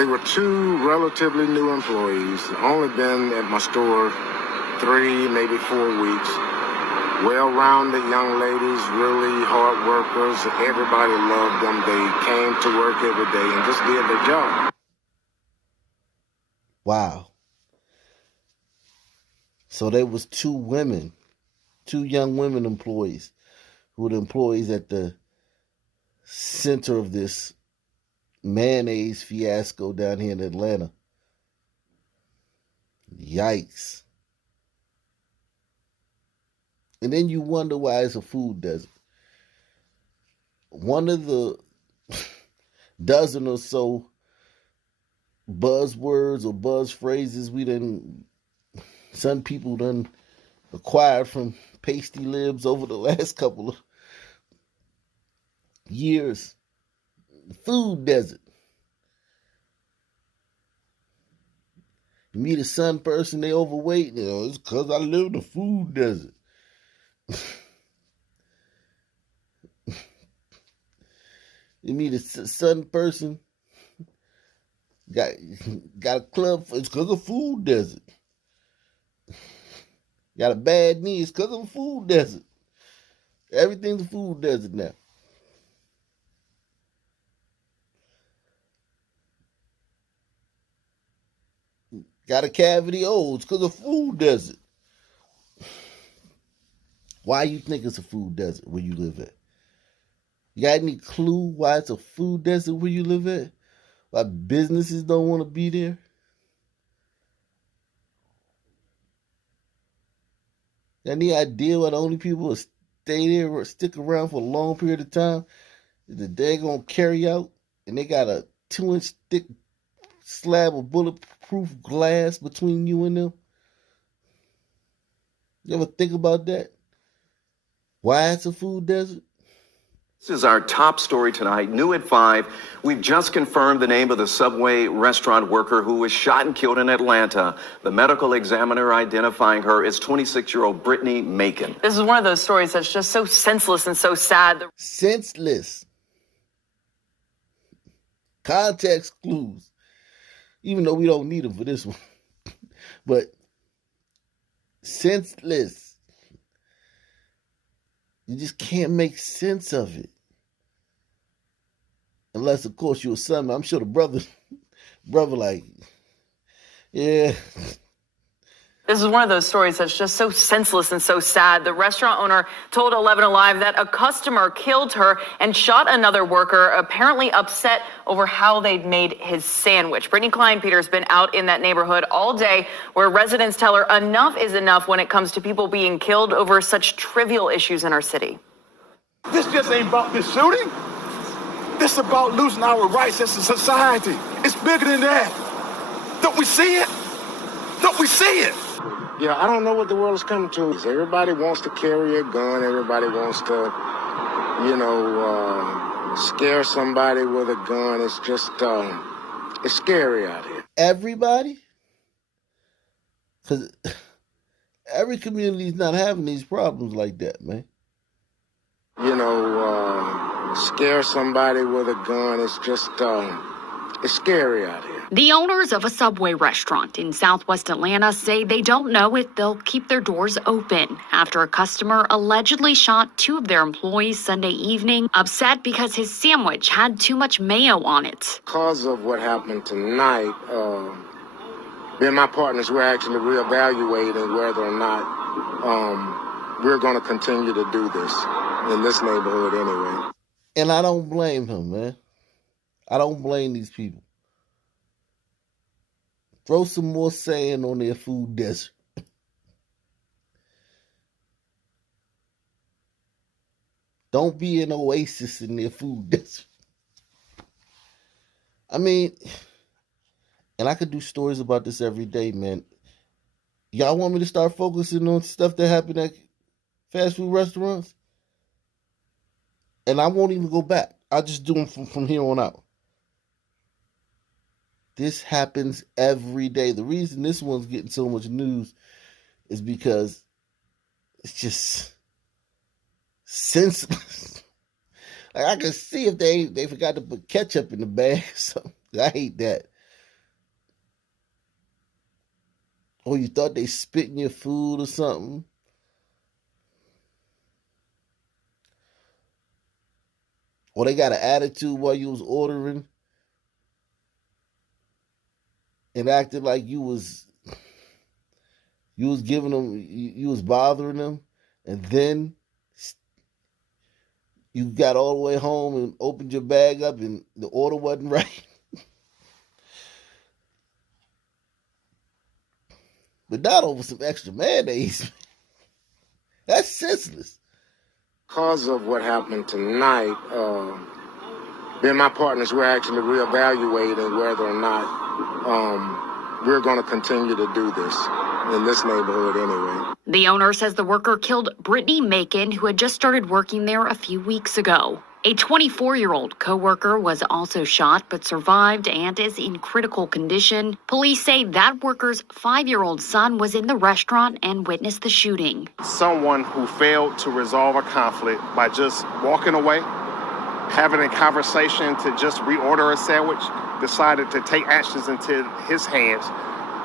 They were two relatively new employees, only been at my store 3, maybe 4 weeks. Well-rounded young ladies, really hard workers. Everybody loved them. They came to work every day and just did their job. Wow. So there was two young women employees who were the employees at the center of this mayonnaise fiasco down here in Atlanta. Yikes. And then you wonder why it's a food desert. One of the dozen or so buzzwords or buzz phrases some people done acquired from pasty libs over the last couple of years. Food desert. You meet a sun person, they overweight, it's because I live in a food desert. You meet a sun person, got a club, it's because of food desert. Got a bad knee, it's because of a food desert. Everything's a food desert now. Got a cavity, it's because of food desert. Why you think it's a food desert where you live at? You got any clue why it's a food desert where you live at? Why businesses don't want to be there? Got any idea why the only people who stay there or stick around for a long period of time is the daggone carry out and they got a 2-inch thick slab of bulletproof glass between you and them? You ever think about that? Why it's a food desert? This is our top story tonight. New at 5, we've just confirmed the name of the Subway restaurant worker who was shot and killed in Atlanta. The medical examiner identifying her as 26-year-old Brittany Macon. This is one of those stories that's just so senseless and so sad. Senseless. Context clues. Even though we don't need them for this one. But senseless. You just can't make sense of it. Unless, of course, you're a son. I'm sure the brother like, yeah. This is one of those stories that's just so senseless and so sad. The restaurant owner told 11 Alive that a customer killed her and shot another worker, apparently upset over how they'd made his sandwich. Brittany Klein-Peter's been out in that neighborhood all day, where residents tell her enough is enough when it comes to people being killed over such trivial issues in our city. This just ain't about this shooting. This is about losing our rights as a society. It's bigger than that. Don't we see it? Don't we see it? Yeah, I don't know what the world is coming to. Everybody wants to carry a gun. Everybody wants to, scare somebody with a gun. It's just, it's scary out here. Everybody? Because every community is not having these problems like that, man. Scare somebody with a gun. It's just, it's scary out here. The owners of a Subway restaurant in Southwest Atlanta say they don't know if they'll keep their doors open after a customer allegedly shot 2 of their employees Sunday evening, upset because his sandwich had too much mayo on it. Because of what happened tonight, me and my partners, we're actually reevaluating whether or not we're going to continue to do this in this neighborhood anyway. And I don't blame him, man. I don't blame these people. Throw some more sand on their food desert. Don't be an oasis in their food desert. I mean, and I could do stories about this every day, man. Y'all want me to start focusing on stuff that happened at fast food restaurants? And I won't even go back. I'll just do them from here on out. This happens every day. The reason this one's getting so much news is because it's just senseless. Like I can see if they forgot to put ketchup in the bag or something. I hate that. Or you thought they spit in your food or something. Or they got an attitude while you was ordering and acted like you was giving them, you was bothering them, and then you got all the way home and opened your bag up and the order wasn't right. But not over some extra mayonnaise. That's senseless. Because of what happened tonight, me and my partners, we're actually reevaluating whether or not we're going to continue to do this in this neighborhood anyway. The owner says the worker killed Brittany Macon, who had just started working there a few weeks ago. A 24-year-old co-worker was also shot but survived and is in critical condition. Police say that worker's 5-year-old son was in the restaurant and witnessed the shooting. Someone who failed to resolve a conflict by just walking away, having a conversation to just reorder a sandwich, decided to take actions into his hands,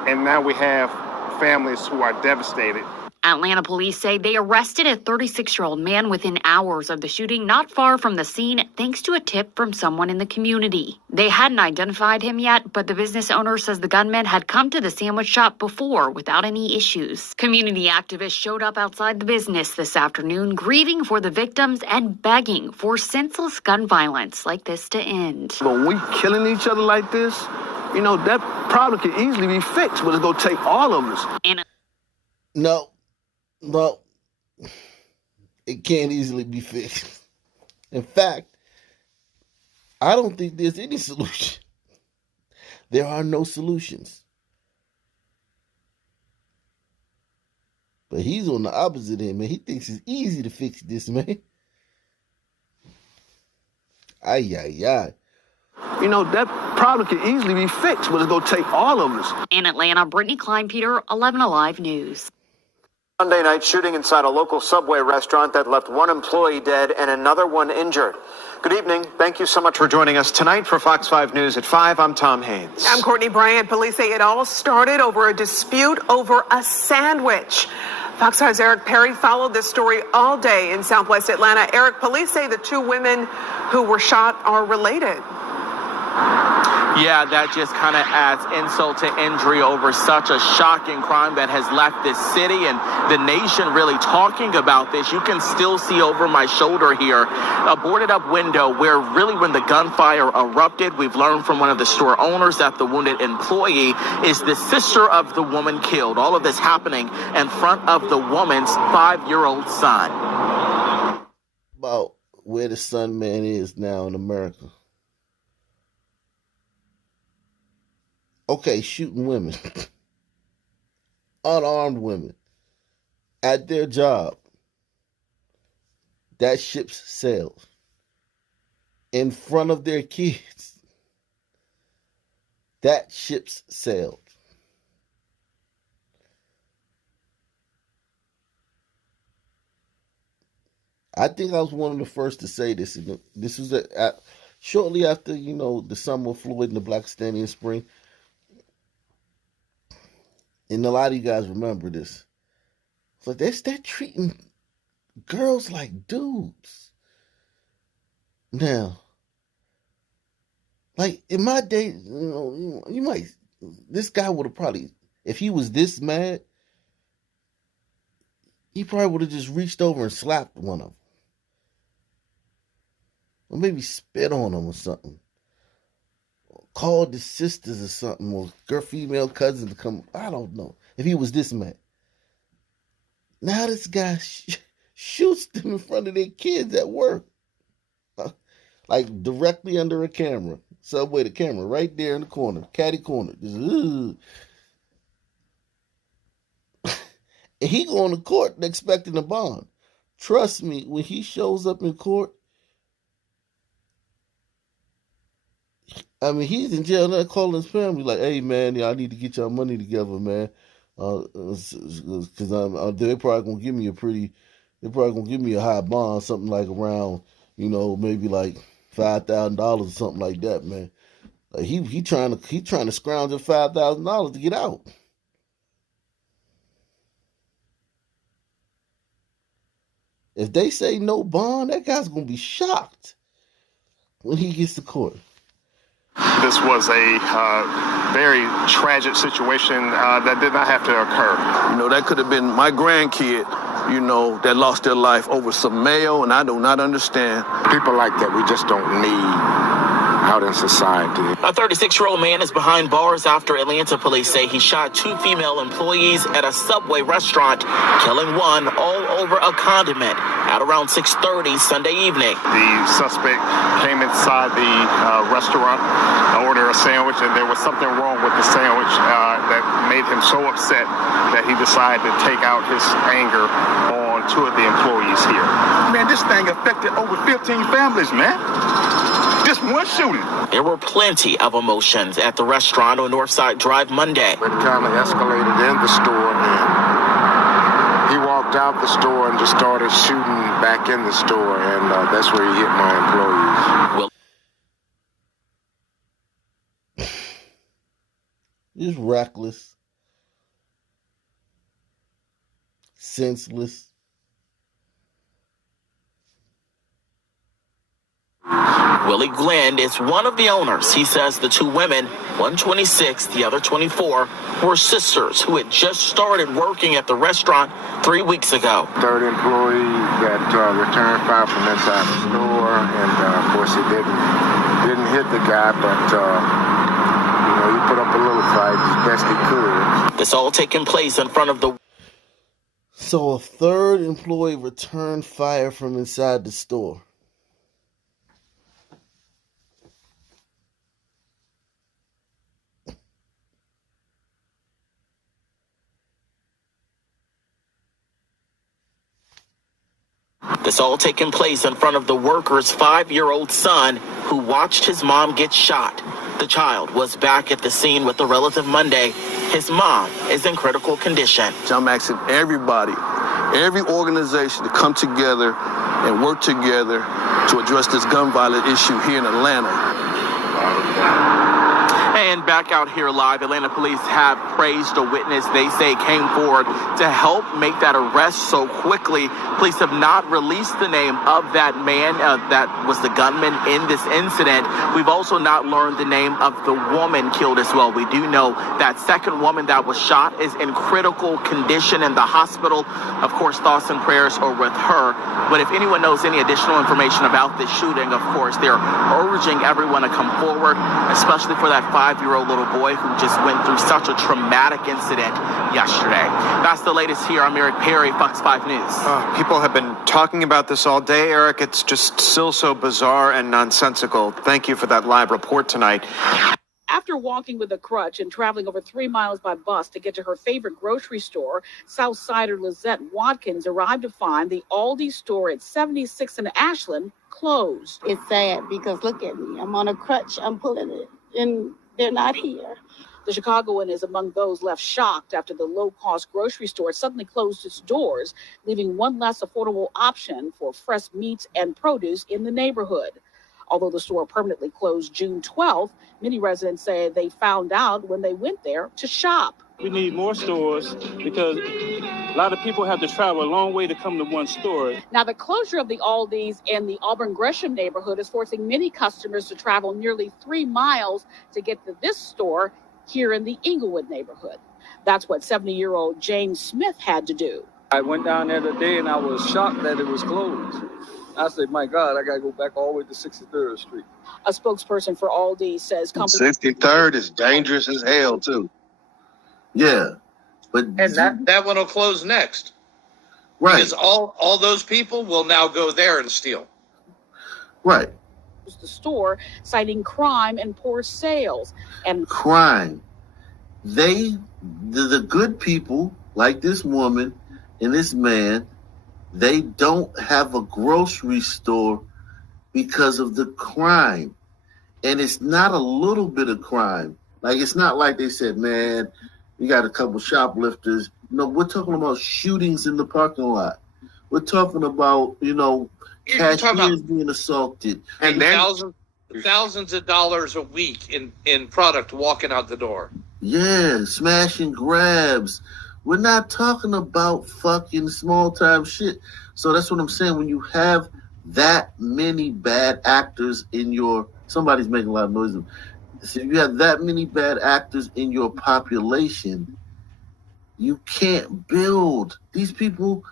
and now we have families who are devastated. Atlanta police say they arrested a 36-year-old man within hours of the shooting not far from the scene thanks to a tip from someone in the community. They hadn't identified him yet, but the business owner says the gunman had come to the sandwich shop before without any issues. Community activists showed up outside the business this afternoon, grieving for the victims and begging for senseless gun violence like this to end. When we killing each other like this, you know, that problem could easily be fixed, but it's going to take all of us. No, it can't easily be fixed. In fact, I don't think there's any solution. There are no solutions. But he's on the opposite end, man. He thinks it's easy to fix this, man. Ay, ay, ay. You know, that problem could easily be fixed, but it's going to take all of us. In Atlanta, Brittany Kleinpeter, 11 Alive News. Sunday night shooting inside a local Subway restaurant that left one employee dead and another one injured. Good evening. Thank you so much for joining us tonight for Fox 5 News at 5. I'm Tom Haynes. I'm Courtney Bryant. Police say it all started over a dispute over a sandwich. Fox 5's Eric Perry followed this story all day in Southwest Atlanta. Eric, police say the two women who were shot are related. Yeah, that just kind of adds insult to injury over such a shocking crime that has left this city and the nation really talking about this. You can still see over my shoulder here a boarded up window where really when the gunfire erupted, we've learned from one of the store owners that the wounded employee is the sister of the woman killed. All of this happening in front of the woman's 5-year-old son. About where the Sun Man is now in America. Okay, shooting women, unarmed women, at their job. That ship sailed in front of their kids. That ship's sailed. I think I was one of the first to say this. This was shortly after, the summer of Floyd and the Blackstonian Spring. And a lot of you guys remember this. So they're treating girls like dudes. Now, like in my day, this guy would have probably, if he was this mad, he probably would have just reached over and slapped one of them. Or maybe spit on them or something. Called the sisters or something, or her female cousin to come. I don't know. If he was this mad. Now this guy shoots them in front of their kids at work. Like directly under a camera. Subway, the camera, right there in the corner. Catty corner. Just, and he going to court expecting a bond. Trust me, when he shows up in court, I mean, he's in jail now calling his family like, hey, man, I need to get y'all money together, man. Because they're probably going to give me a high bond, something like around, maybe like $5,000 or something like that, man. Like he trying to scrounge up $5,000 to get out. If they say no bond, that guy's going to be shocked when he gets to court. This was a very tragic situation that did not have to occur. You know, that could have been my grandkid, you know, that lost their life over some mayo, and I do not understand. People like that we just don't need out in society. A 36-year-old man is behind bars after Atlanta police say he shot 2 female employees at a Subway restaurant, killing one all over a condiment at around 6:30 Sunday evening. The suspect came inside the restaurant, ordered a sandwich, and there was something wrong with the sandwich that made him so upset that he decided to take out his anger on 2 of the employees here. Man, this thing affected over 15 families, man. Just one shooting. There were plenty of emotions at the restaurant on Northside Drive Monday. It kind of escalated in the store, and he walked out the store and just started shooting back in the store, and that's where he hit my employees. Just reckless, senseless. Willie Glenn is one of the owners. He says the 2 women, one 26, the other 24, were sisters who had just started working at the restaurant 3 weeks ago. Third employee that returned fire from inside the store, and of course he didn't hit the guy, but he put up a little fight as best he could. This all taking place in front of the... So a third employee returned fire from inside the store. This all taking place in front of the worker's 5-year-old son who watched his mom get shot. The child was back at the scene with a relative Monday. His mom is in critical condition. I'm asking everybody, every organization to come together and work together to address this gun violence issue here in Atlanta. And back out here live, Atlanta police have praised a witness they say came forward to help make that arrest so quickly. Police have not released the name of that man that was the gunman in this incident. We've also not learned the name of the woman killed as well. We do know that second woman that was shot is in critical condition in the hospital. Of course, thoughts and prayers are with her. But if anyone knows any additional information about this shooting, of course, they're urging everyone to come forward, especially for that 5-year-old little boy who just went through such a traumatic incident yesterday. That's the latest here. I'm Eric Perry, Fox 5 News. People have been talking about this all day, Eric. It's just still so bizarre and nonsensical. Thank you for that live report tonight. After walking with a crutch and traveling over 3 miles by bus to get to her favorite grocery store, Southsider Lizette Watkins arrived to find the Aldi store at 76th and Ashland closed. It's sad because look at me. I'm on a crutch. I'm pulling it, and they're not here. The Chicagoan is among those left shocked after the low-cost grocery store suddenly closed its doors, leaving one less affordable option for fresh meats and produce in the neighborhood. Although the store permanently closed June 12th, many residents say they found out when they went there to shop. We need more stores because a lot of people have to travel a long way to come to one store. Now, the closure of the Aldi's in the Auburn-Gresham neighborhood is forcing many customers to travel nearly 3 miles to get to this store here in the Inglewood neighborhood. That's what 70-year-old James Smith had to do. I went down there today and I was shocked that it was closed. I said, my God, I got to go back all the way to 63rd Street. A spokesperson for Aldi says... 63rd is dangerous as hell, too. Yeah. But and that one will close next. Right. Because all those people will now go there and steal. Right. The store, citing crime and poor sales. And crime. The good people, like this woman and this man, they don't have a grocery store because of the crime. And it's not a little bit of crime. Like, it's not like they said, man, we got a couple shoplifters. No, we're talking about shootings in the parking lot. We're talking about, cashiers being assaulted. And thousands of dollars a week in product walking out the door. Yeah, smash and grabs. We're not talking about fucking small time shit. So that's what I'm saying. When you have that many bad actors in your, somebody's making a lot of noise. So you have that many bad actors in your population, you can't build. These people,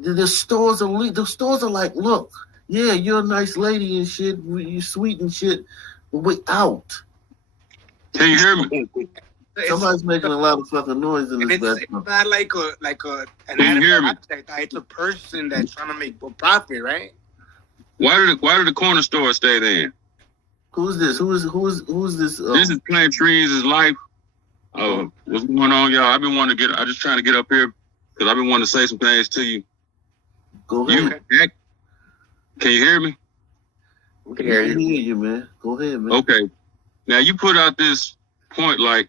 the stores are like, look, yeah, you're a nice lady and shit, you sweet and shit, but we out. Can you hear me? Somebody's making a lot of fucking noise in this bathroom. It's not like an animal object. It's a person that's trying to make a profit, right? Why did the corner store stay there? Who's this? Who is this? This is Plant Trees is Life. What's going on, y'all? I've been wanting to I'm just trying to get up here because I've been wanting to say some things to you. Go ahead. Can you hear me? We can hear you, man. Go ahead, man. Okay. Now you put out this point like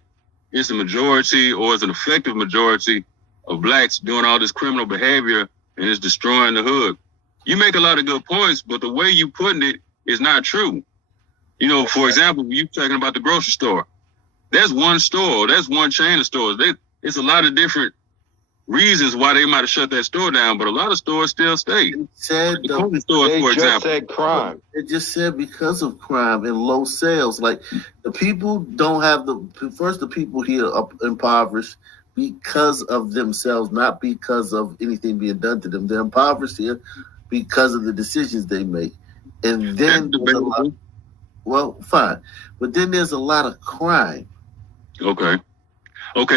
it's a majority or it's an effective majority of blacks doing all this criminal behavior and it's destroying the hood. You make a lot of good points, but the way you putting it is not true. You know, for example, you talking about the grocery store. That's one store. That's one chain of stores. It's a lot of different reasons why they might have shut that store down, but a lot of stores still stay. Said the corner stores, for example. Said crime. It just said because of crime and low sales. Like the people don't have the people here are impoverished because of themselves, not because of anything being done to them. They're impoverished here because of the decisions they make. And then well, fine. But then there's a lot of crime. Okay,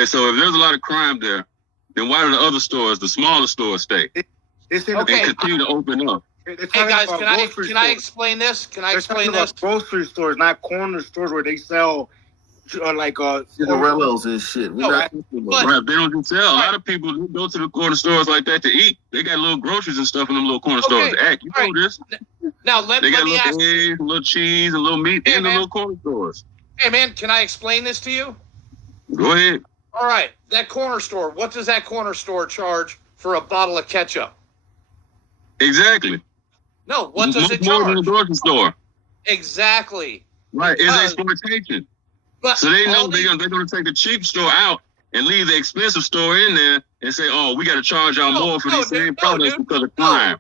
so if there's a lot of crime there, then why do the other stores, the smaller stores, stay? And continue to open up? Hey guys, can I explain this? Can I explain this? Grocery stores, not corner stores where they sell Cinderellas and shit. Right, they don't just sell. A lot of people who go to the corner stores like that to eat. They got little groceries and stuff in them little corner stores. You know this. Now they got little eggs, a little cheese, a little meat in the little corner stores. Hey man, can I explain this to you? Go ahead. All right, that corner store. What does that corner store charge for a bottle of ketchup? Exactly. No, what does it more charge? than a grocery store. Exactly. Right, it's exploitation. So they know they're going to take the cheap store out and leave the expensive store in there and say, oh, we got to charge y'all more for these same products because of crime.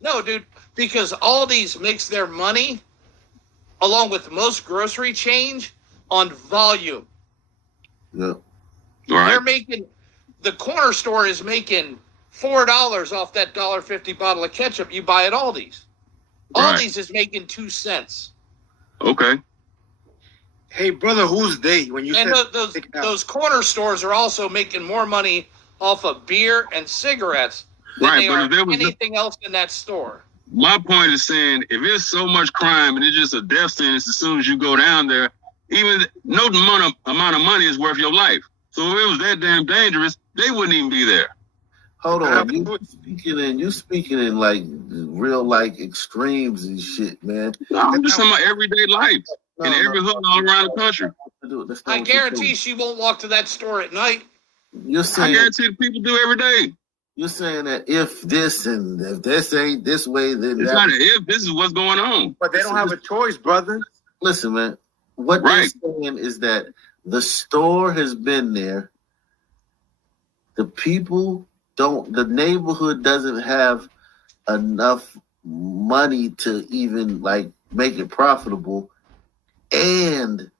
No, dude, because Aldi's makes their money, along with most grocery chains, on volume. Yeah. They're making, the corner store is making $4 off that $1.50 bottle of ketchup you buy at Aldi's. Aldi's is making 2 cents. Okay. Hey, brother, who's they? When you and those corner stores are also making more money off of beer and cigarettes than they are anything else in that store. My point is saying, if there's so much crime and it's just a death sentence as soon as you go down there, even no amount of money is worth your life. So if it was that damn dangerous, they wouldn't even be there. Hold on, you speaking in like real like extremes and shit, man. No, I'm just talking about everyday life in every hood all around the country. I guarantee she won't walk to that store at night. You're saying, I guarantee people do every day. You're saying that if this and if this ain't this way, then it's not if this is what's going on. But they don't have a choice, brother. Listen, man. What they're saying is that the store has been there. The people the neighborhood doesn't have enough money to even like make it profitable, and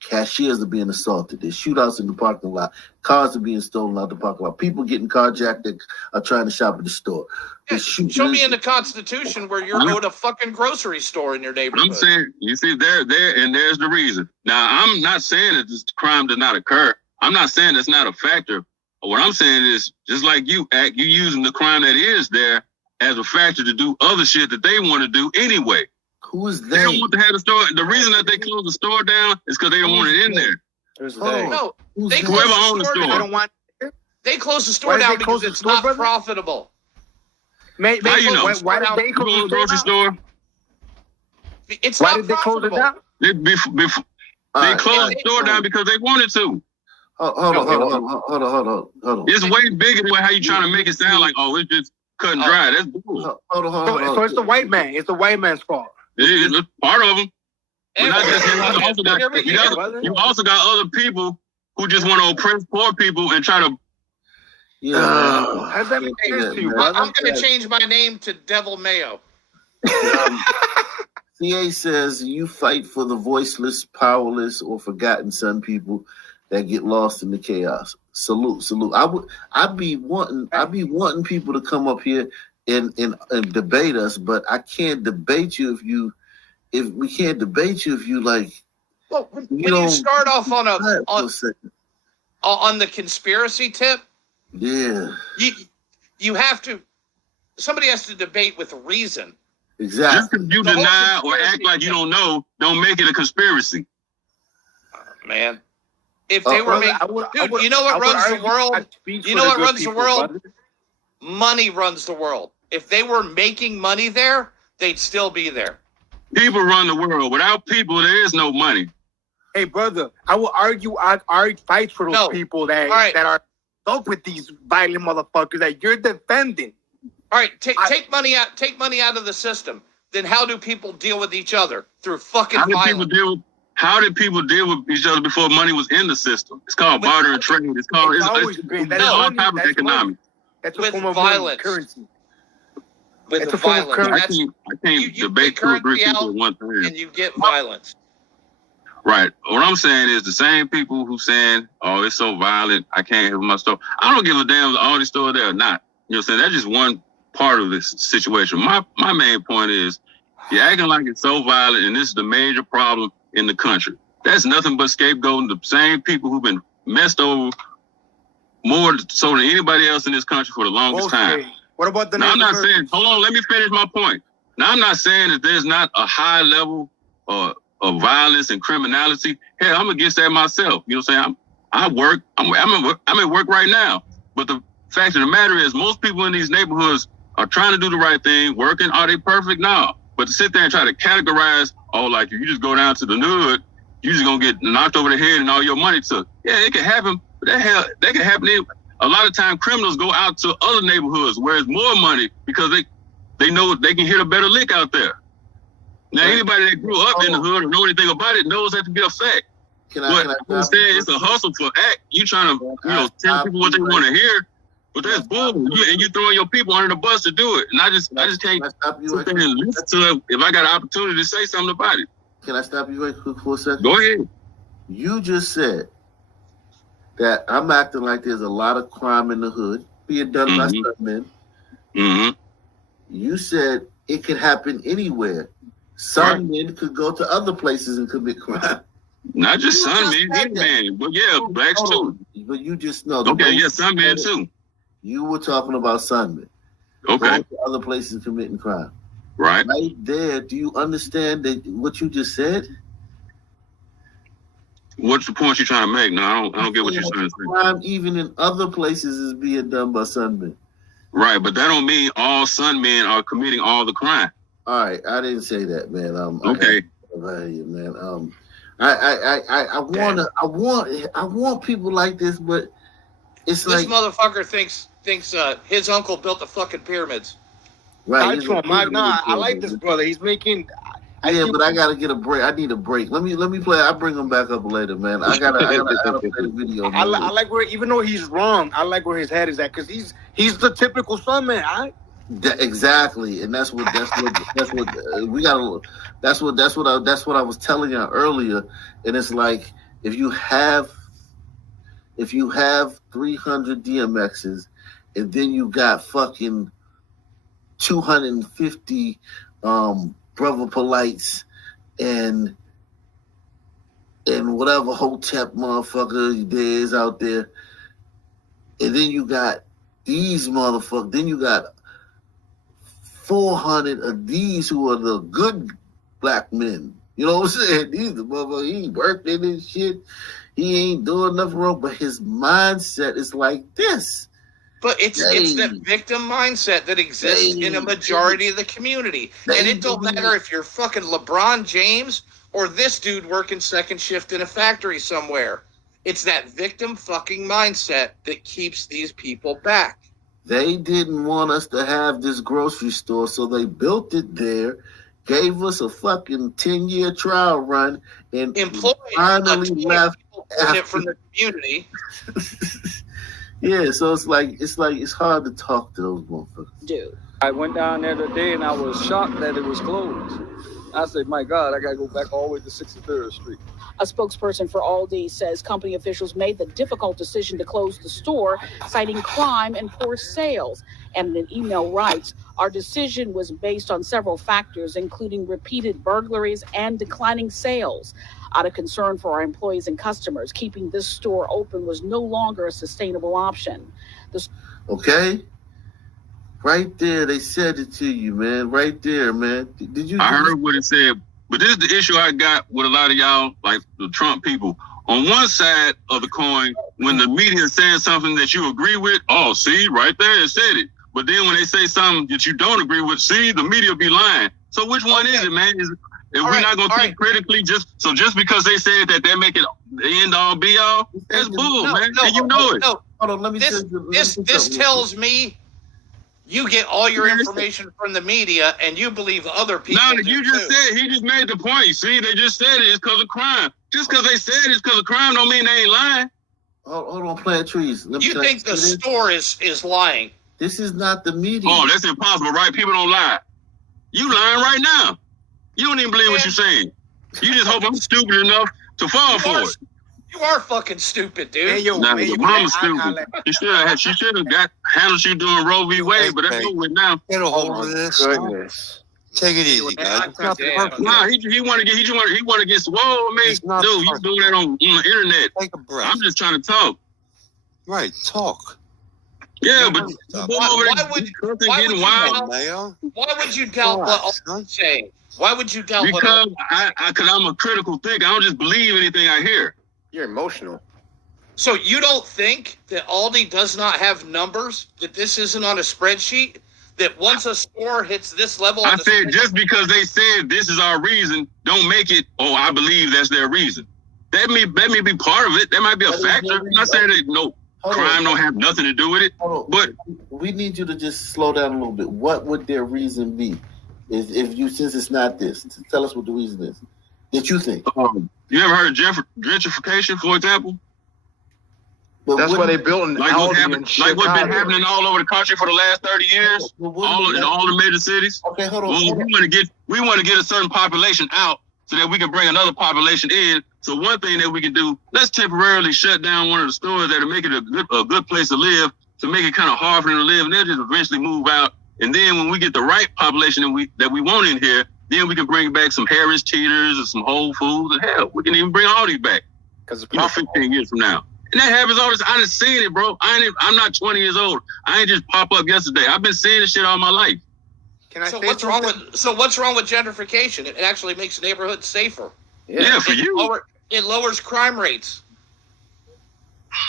cashiers are being assaulted. There's shootouts in the parking lot. Cars are being stolen out the parking lot. People getting carjacked that are trying to shop at the store. Yeah, show me in the Constitution where you're going to a fucking grocery store in your neighborhood. I'm saying, you see, there, and there's the reason. Now, I'm not saying that this crime does not occur. I'm not saying that's not a factor. What I'm saying is, just like you using the crime that is there as a factor to do other shit that they want to do anyway. Who is they? They don't want to have the store. The reason that they close the store down is because they don't want it in there. No, they whoever owns the store. They don't want. They close the store down because it's not profitable. How you know? Why did they close the grocery store? It's not profitable. They closed the store down because they wanted to. Hold on. It's way bigger than how you trying to make it sound like, oh, it's just cut and dry. That's bull. Hold on. So it's the white man. It's the white man's fault. It's part of them. But not just, you also got other people who just want to oppress poor people and try to Yeah, how does that make sense to you, brother? I'm going to change my name to Devil Mayo. CA says you fight for the voiceless, powerless, or forgotten some people that get lost in the chaos. Salute. I'd be wanting people to come up here and debate us, but I can't debate you if we can't debate you if you like. Well, when you start off on on the conspiracy tip, yeah, you have to. Somebody has to debate with reason. Exactly. Just because you deny or act like you don't know, don't make it a conspiracy. Man, if they were making, dude, you know what runs the world? You know what runs the world? Money runs the world. If they were making money there, they'd still be there. People run the world. Without people, there is no money. Hey, brother, I will argue. I fight for those people that are stuck with these violent motherfuckers that you're defending. All right, take money out. Take money out of the system. Then how do people deal with each other? Through fucking violence. How did people deal with each other before money was in the system? It's called barter and trade. It's called it's all type of economics. That's a form of violence. Currency. With violence. I can't debate two or three people at one time. And you get violence. Right. What I'm saying is the same people who saying, "Oh, it's so violent, I can't have my store." I don't give a damn if all these stores there or not. You know what I'm saying? That's just one part of this situation. My main point is you're acting like it's so violent, and this is the major problem in the country. That's nothing but scapegoating the same people who've been messed over more so than anybody else in this country for the longest time. What about the? Now, I'm not saying. Hold on, let me finish my point. Now, I'm not saying that there's not a high level of violence and criminality. Hell, I'm against that myself. You know what I'm saying? I work. I'm at work right now. But the fact of the matter is, most people in these neighborhoods are trying to do the right thing, working. Are they perfect? No. But to sit there and try to categorize, like if you just go down to the hood, you're just gonna get knocked over the head and all your money took. Yeah, it can happen. But that can happen. A lot of time, criminals go out to other neighborhoods where it's more money because they know they can hit a better lick out there. Now, anybody that grew up in the hood or know anything about it knows that to be a fact. But instead, it's a hustle for act. You trying to tell people what they want to hear. But that's bull, and you throwing your people under the bus to do it. And I just can't sit there and listen to it if I got an opportunity to say something about it. Can I stop you right quick for a second? Go ahead. You just said that I'm acting like there's a lot of crime in the hood being done by some men. Mm-hmm. You said it could happen anywhere. Some men could go to other places and commit crime. Not just some men, any man. But yeah, blacks too. But you just know. Okay, yeah, some men too. You were talking about some men. Okay. Going to other places committing crime. Right. Right there. Do you understand that what you just said? What's the point you're trying to make? No, I don't get what you're trying to say. Crime even in other places is being done by some men. Right, but that don't mean all sun men are committing all the crime. All right, I didn't say that, man. Okay. Man. I want people like this, but it's this motherfucker thinks his uncle built the fucking pyramids. Right. I like this brother. He's making. But I gotta get a break. I need a break. Let me play. I'll bring him back up later, man. I gotta play the video. I like where, even though he's wrong, I like where his head is at because he's the typical son man. Exactly, and that's what we gotta. That's what I was telling you earlier. And it's like if you have 300 DMXs, and then you got fucking 250 Brother Polites and whatever Hotep motherfucker there is out there, and then you got these motherfuckers. Then you got 400 of these who are the good black men. You know what I'm saying? These the motherfuckers, he worked in this shit. He ain't doing nothing wrong, but his mindset is like this. But it's that victim mindset that exists in a majority of the community. And it don't matter if you're fucking LeBron James or this dude working second shift in a factory somewhere. It's that victim fucking mindset that keeps these people back. They didn't want us to have this grocery store, so they built it there, gave us a fucking 10-year trial run, and employed finally left from the community. Yeah, so it's hard to talk to those motherfuckers. I went down there today and I was shocked that it was closed. I said, my God, I got to go back all the way to 63rd Street. A spokesperson for Aldi says company officials made the difficult decision to close the store, citing crime and poor sales. And in an email writes, our decision was based on several factors, including repeated burglaries and declining sales. Out of concern for our employees and customers, keeping this store open was no longer a sustainable option. Okay? Right there, they said it to you, man. Right there, man. Did you? I heard what it said, but this is the issue I got with a lot of y'all, like the Trump people. On one side of the coin, when the media is saying something that you agree with, oh, see, right there, it said it. But then when they say something that you don't agree with, see, the media be lying. So which one is it, man? If we're not going to think critically, just because they said that make it the end all be all, that's bull, man. And you know it. Hold on, let me This tells me you get all your information from the media and you believe other people. No, you just said, he just made the point. See, they just said it's because of crime. Just because they said it's because of crime don't mean they ain't lying. Hold on, plant trees. You think the store is lying? This is not the media. Oh, that's impossible, right? People don't lie. You lying right now. You don't even believe what you're saying. You just hope I'm stupid enough to fall for it. You are fucking stupid, dude. Hey, yo, Nah, your mama's stupid. She should have got handled you doing Roe v. Wade, but that's over now. Get a hold of this. Goodness. Take it easy, guys. Nah, he want to get swole, man. Dude, you doing that on the internet. Take a breath. I'm just trying to talk. Right, talk. Yeah, but why would you doubt what I'm saying? Why would you doubt what because I'm a critical thinker. I don't just believe anything I hear. You're emotional. So you don't think that Aldi does not have numbers? That this isn't on a spreadsheet? That once a store hits this level, I said just because they said this is our reason, don't make it. Oh, I believe that's their reason. That may be part of it. That might be a factor. I'm not saying that crime don't have nothing to do with it. But we need you to just slow down a little bit. What would their reason be? Since it's not this, tell us what the reason is that you think. You ever heard of gentrification, for example? That's why they built like what's been happening all over the country for the last 30 years, in all the major cities. Okay, hold on. Well, we want to get a certain population out so that we can bring another population in. So one thing that we can do, let's temporarily shut down one of the stores that'll make it a good place to live, to make it kind of hard for them to live, and they'll just eventually move out. And then when we get the right population that we want in here, then we can bring back some Harris Teeters and some Whole Foods, and hell, we can even bring all these back. Because 15 years from now. And that happens all this. I done seen it, bro. I'm not 20 years old. I ain't just pop up yesterday. I've been seeing this shit all my life. So what's wrong with gentrification? It actually makes neighborhoods safer. Yeah, for you. It lowers crime rates.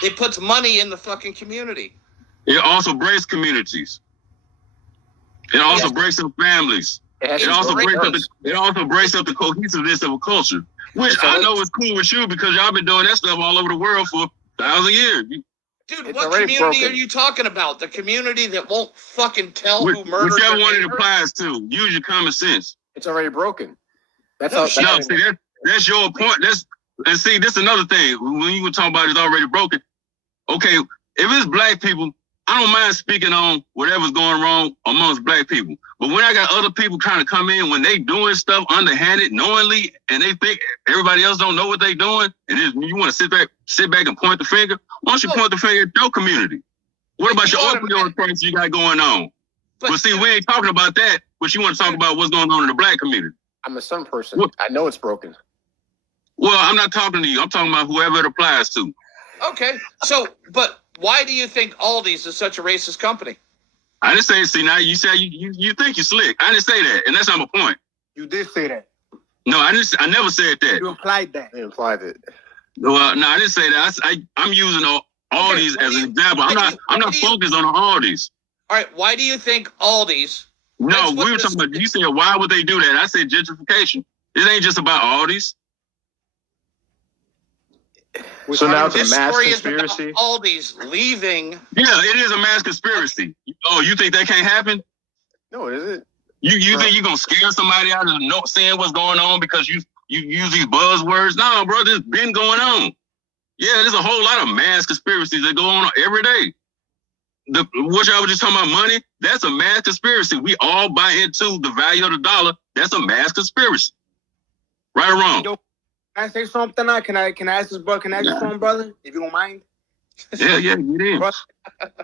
It puts money in the fucking community. It also breaks communities. It also breaks up families. It also breaks up the cohesiveness of a culture, which I know is cool with you because y'all been doing that stuff all over the world for 1,000 years. Dude, what community are you talking about? The community that won't fucking tell who murdered whichever one it applies to. Use your common sense. It's already broken. That's that's your point. This is another thing. When you were talking about it's already broken. Okay, if it's black people, I don't mind speaking on whatever's going wrong amongst black people. But when I got other people trying to come in, when they doing stuff underhanded, knowingly, and they think everybody else don't know what they doing, and you want to sit back and point the finger, why don't you point the finger at your community? What about your opioid crisis you got going on? But see, we ain't talking about that, but you want to talk about what's going on in the black community. I'm a Sun person. I know it's broken. Well, I'm not talking to you. I'm talking about whoever it applies to. Okay, but why do you think Aldi's is such a racist company? I didn't say. See, now you say you think you're slick. I didn't say that, and that's not my point. You did say that. No, I didn't. I never said that. You implied that. You implied it. Well, no, I didn't say that. I'm using Aldi's as an example. I'm not focused on Aldi's. All right, why do you think Aldi's? No, we were talking about. You said why would they do that? I said gentrification. It ain't just about Aldi's. So now it's a mass conspiracy? Is about Aldi's leaving. Yeah, it is a mass conspiracy. Oh, you think that can't happen? No, it isn't. You think you're going to scare somebody out of saying what's going on because you use these buzzwords? No, bro, this been going on. Yeah, there's a whole lot of mass conspiracies that go on every day. what y'all was just talking about money, that's a mass conspiracy. We all buy into the value of the dollar. That's a mass conspiracy. Right or wrong? Yo, can I say something now? Can I ask this brother? Can I ask you something, brother? If you don't mind. Yeah, get in.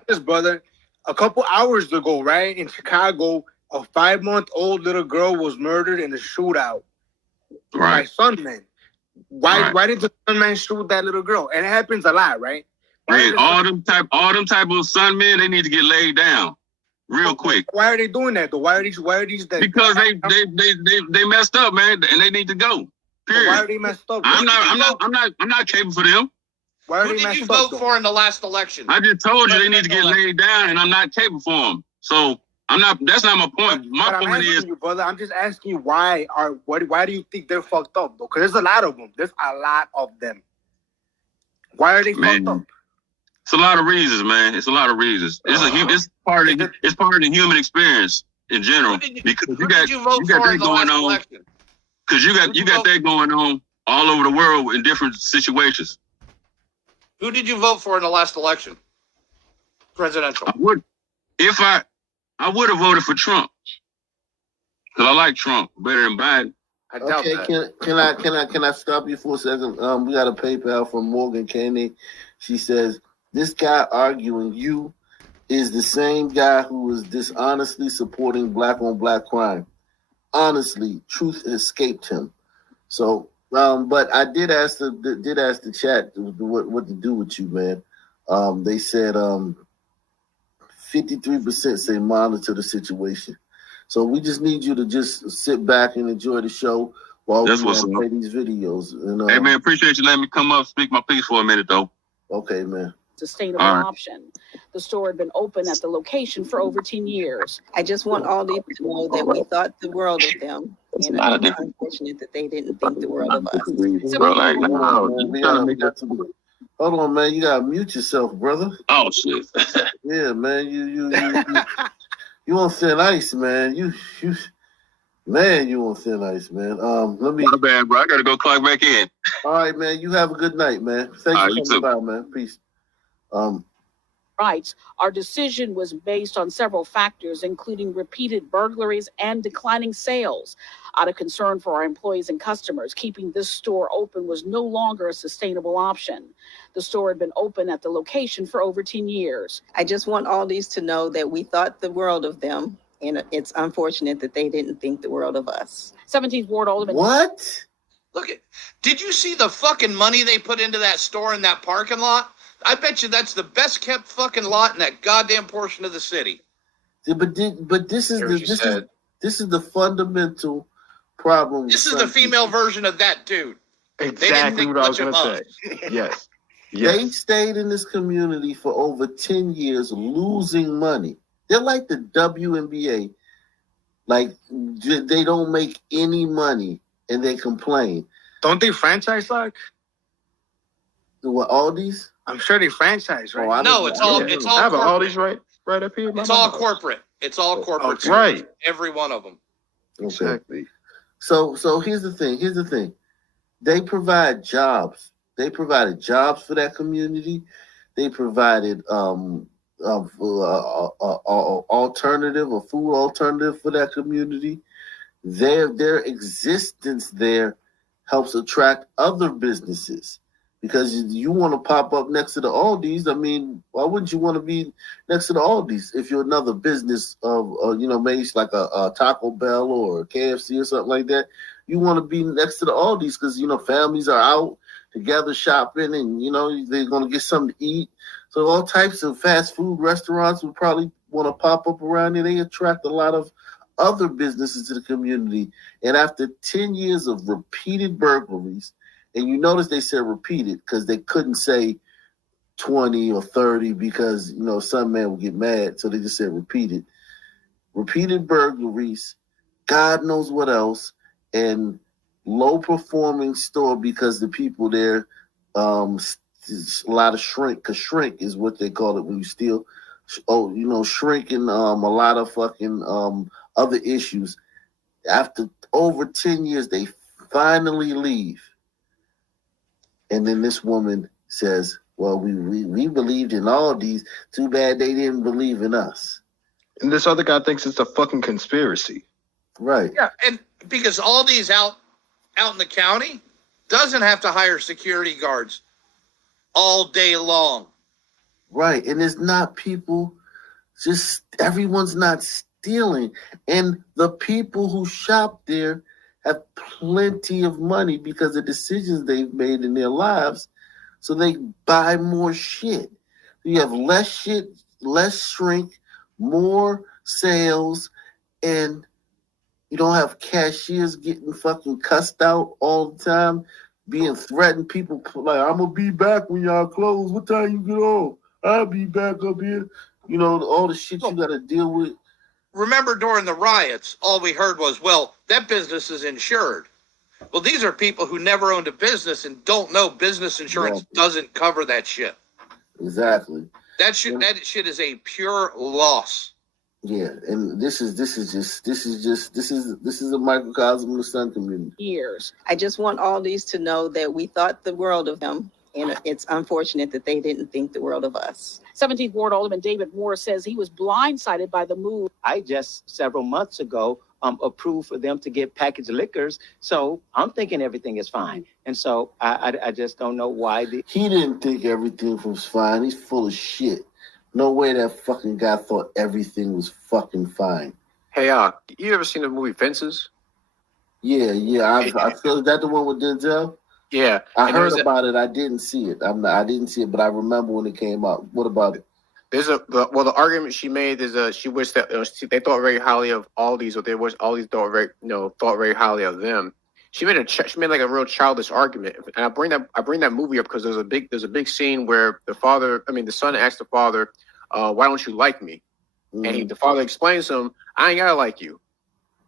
This brother, a couple hours ago, right, in Chicago, a 5-month-old little girl was murdered in a shootout by Sunman. Why did the Sunman shoot that little girl? And it happens a lot, right? All them type of Sunmen, they need to get laid down real quick. Why are they doing that though? Why are these Because they messed up, man, and they need to go. Period. Why are they messed up? I'm not capable for them. Who did you vote for in the last election? I just told you they need to get laid down, and I'm not capable for them. So I'm not. That's not my point. My point is, you, brother. I'm just asking you why do you think they're fucked up though? Because there's a lot of them. There's a lot of them. Why are they fucked up? It's a lot of reasons, man. It's a lot of reasons. It's part of the human experience in general. Because you got that going on. Because you got that going on all over the world in different situations. Who did you vote for in the last election? Presidential. I would have voted for Trump. Because I like Trump better than Biden. I doubt that. Can I stop you for a second? We got a PayPal from Morgan Kennedy. She says, this guy arguing you is the same guy who was dishonestly supporting black on black crime. Honestly, truth escaped him. So, but I did ask the chat what to do with you, man. They said 53% say monitor the situation. So we just need you to just sit back and enjoy the show while we play these videos. And, hey man, appreciate you letting me come up, speak my piece for a minute though. Okay, man. Sustainable option. The store had been open at the location for over 10 years. I just want all these to know that we thought the world of them. It's unfortunate that they didn't think the world of us. Hold on, man. You gotta mute yourself, brother. Oh shit. Yeah, man. You on thin ice, man. You on thin ice, man. My bad, bro. I gotta go clock back in. All right, man. You have a good night, man. Thanks for coming by, man. Peace. Rights. Our decision was based on several factors, including repeated burglaries and declining sales. Out of concern for our employees and customers, keeping this store open was no longer a sustainable option. The store had been open at the location for over 10 years. I just want all these to know that we thought the world of them, and it's unfortunate that they didn't think the world of us. 17th Ward Alderman. What? Did you see the fucking money they put into that store in that parking lot? I bet you that's the best kept fucking lot in that goddamn portion of the city. Yeah, but this is the fundamental problem. This is the female version of that dude. Exactly what I was going to say. Yes. They stayed in this community for over 10 years losing money. They're like the WNBA. Like, they don't make any money and they complain. Don't they franchise like? What, Aldi's? I'm sure they franchise, right? No, it's all I have corporate. Aldi's right up here. It's all corporate. It's all corporate. Right. Every one of them. Exactly. So here's the thing. They provide jobs. They provided jobs for that community. They provided food alternative for that community. Their existence there helps attract other businesses. Because you want to pop up next to the Aldi's. I mean, why wouldn't you want to be next to the Aldi's if you're another business of, maybe it's like a Taco Bell or a KFC or something like that? You want to be next to the Aldi's because, families are out together shopping and, they're going to get something to eat. So all types of fast food restaurants would probably want to pop up around there. They attract a lot of other businesses to the community. And after 10 years of repeated burglaries, and you notice they said repeated because they couldn't say 20 or 30 because, some man would get mad. So they just said repeated. Repeated burglaries, God knows what else, and low-performing store because the people there, a lot of shrink, because shrink is what they call it when you steal. Shrinking, a lot of fucking other issues. After over 10 years, they finally leave. And then this woman says, Well, we believed in all these. Too bad they didn't believe in us. And this other guy thinks it's a fucking conspiracy. Right. Yeah, and because all these out in the county doesn't have to hire security guards all day long. Right. And it's not people, just everyone's not stealing. And the people who shop there have plenty of money because of decisions they've made in their lives. So they buy more shit. You have less shit, less shrink, more sales, and you don't have cashiers getting fucking cussed out all the time, being threatened. People like, I'm going to be back when y'all close. What time you get on? I'll be back up here. You know, all the shit you got to deal with. Remember during the riots, all we heard was, well, that business is insured. Well, these are people who never owned a business and don't know business insurance doesn't cover that shit. Exactly. That shit is a pure loss. Yeah, and this is a microcosm of the Sun community. Years. I just want all these to know that we thought the world of them, and it's unfortunate that they didn't think the world of us. 17th Ward Alderman David Moore says he was blindsided by the move. I just several months ago approved for them to get packaged liquors, so I'm thinking everything is fine. And so I just don't know why. He didn't think everything was fine. He's full of shit. No way that fucking guy thought everything was fucking fine. Hey, you ever seen the movie Fences? Yeah. I feel, is that the one with Denzel? Yeah. I heard about it. I didn't see it. I didn't see it, but I remember when it came out. What about it? The argument she made is she wished that they thought very highly of Aldi's, or they wish Aldi's thought very highly of them. She made like a real childish argument, and I bring that movie up because there's a big scene where the son asked the father, "Why don't you like me?" Mm-hmm. And the father explains to him, "I ain't gotta like you.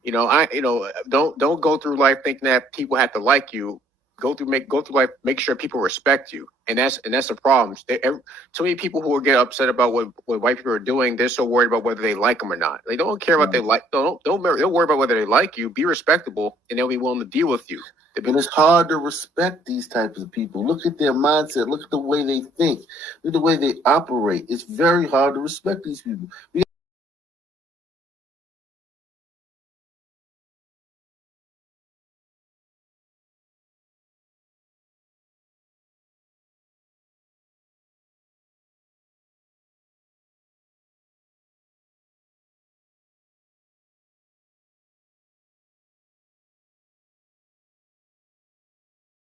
Don't go through life thinking that people have to like you. Go through life, make sure people respect you." And that's the problem. Too many people who get upset about what white people are doing, they're so worried about whether they like them or not. They don't care about they like. Don't worry about whether they like you. Be respectable, and they'll be willing to deal with you. And it's hard to respect these types of people. Look at their mindset. Look at the way they think. Look at the way they operate. It's very hard to respect these people.